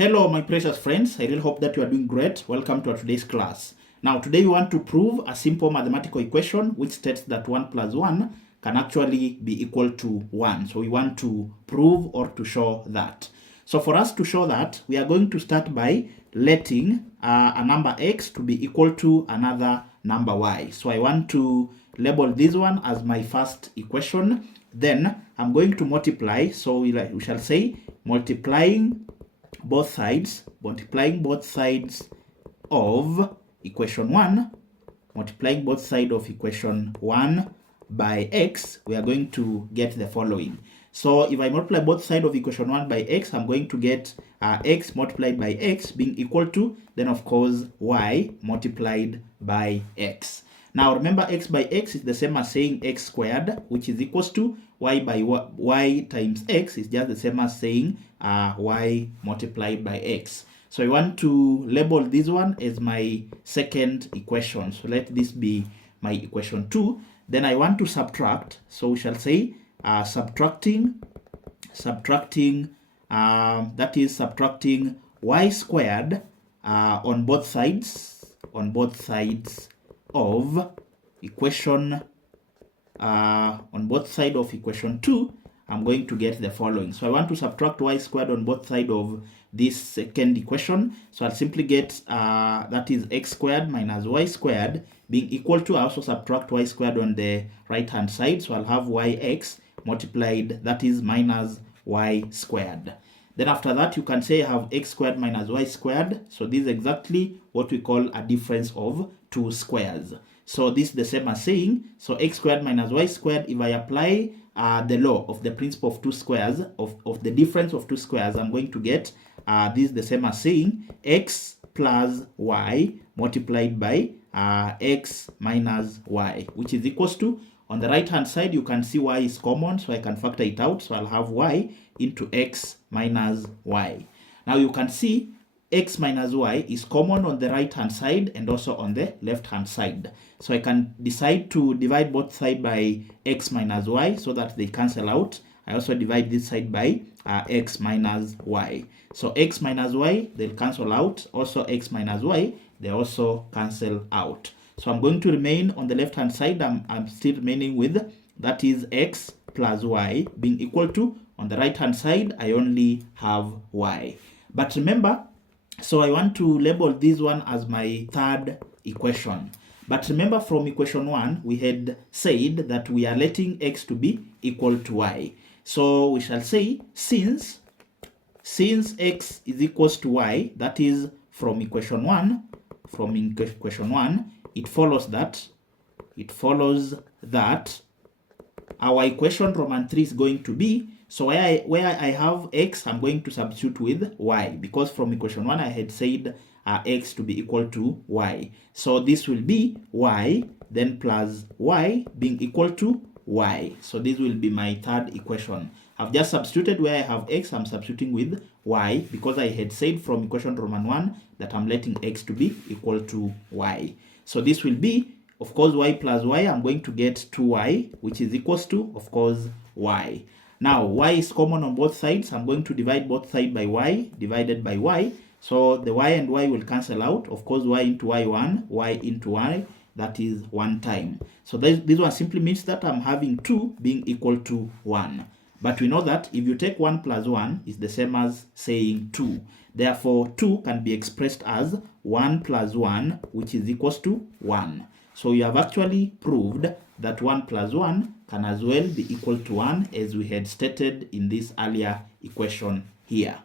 Hello, my precious friends. I really hope that you are doing great. Welcome to our today's class. Now, today we want to prove a simple mathematical equation which states that 1 plus 1 can actually be equal to 1. So we want to prove or to show that. So for us to show that, we are going to start by letting a number x to be equal to another number y. So I want to label this one as my first equation. Then I'm going to multiply. So we shall say multiplying both sides of equation 1, multiplying both sides of equation 1 by x, we are going to get the following. So if I multiply both sides of equation 1 by x, I'm going to get x multiplied by x being equal to, then of course, y multiplied by x. Now remember, x by x is the same as saying x squared, which is equals to y by y times x is just the same as saying y multiplied by x. So I want to label this one as my second equation. So let this be my equation 2. Then I want to subtract. So we shall say subtracting, that is subtracting y squared on both sides of equation on both sides of equation 2, I'm going to get the following. So I want to subtract y squared on both sides of this second equation. So I'll simply get that is x squared minus y squared being equal to, I also subtract y squared on the right hand side. So I'll have yx multiplied, that is minus y squared. Then after that, you can say I have x squared minus y squared. So this is exactly what we call a difference of two squares. So this is the same as saying, so x squared minus y squared, if I apply the law of the principle of two squares, of the difference of two squares, I'm going to get this is the same as saying x plus y multiplied by x minus y, which is equals to, on the right hand side, you can see y is common, so I can factor it out. So I'll have y into x minus y. Now you can see x minus y is common on the right hand side and also on the left hand side. So I can decide to divide both sides by x minus y so that they cancel out. I also divide this side by x minus y. So x minus y, they'll cancel out. Also x minus y, they also cancel out. So I'm going to remain on the left hand side. I'm still remaining with, that is x plus y being equal to, on the right hand side, I only have y. But remember, so I want to label this one as my third equation. But remember, from equation 1, we had said that we are letting x to be equal to y. So we shall say since x is equals to y, that is from equation 1, it follows that our equation Roman 3 is going to be, so where I have x, I'm going to substitute with y, because from equation 1 I had said x to be equal to y. So this will be y, then plus y being equal to y. So this will be my third equation. I've just substituted where I have x, I'm substituting with y, because I had said from equation Roman 1 that I'm letting x to be equal to y. So this will be, of course, y plus y, I'm going to get 2y, which is equals to, of course, y. Now, y is common on both sides. I'm going to divide both sides by y, divided by y. So the y and y will cancel out. Of course, y into y1, y into y, that is 1 time. So this one simply means that I'm having 2 being equal to 1. But we know that if you take 1 plus 1, it's the same as saying 2. Therefore, 2 can be expressed as 1 plus 1, which is equals to 1. So you have actually proved that 1 plus 1 can as well be equal to 1, as we had stated in this earlier equation here.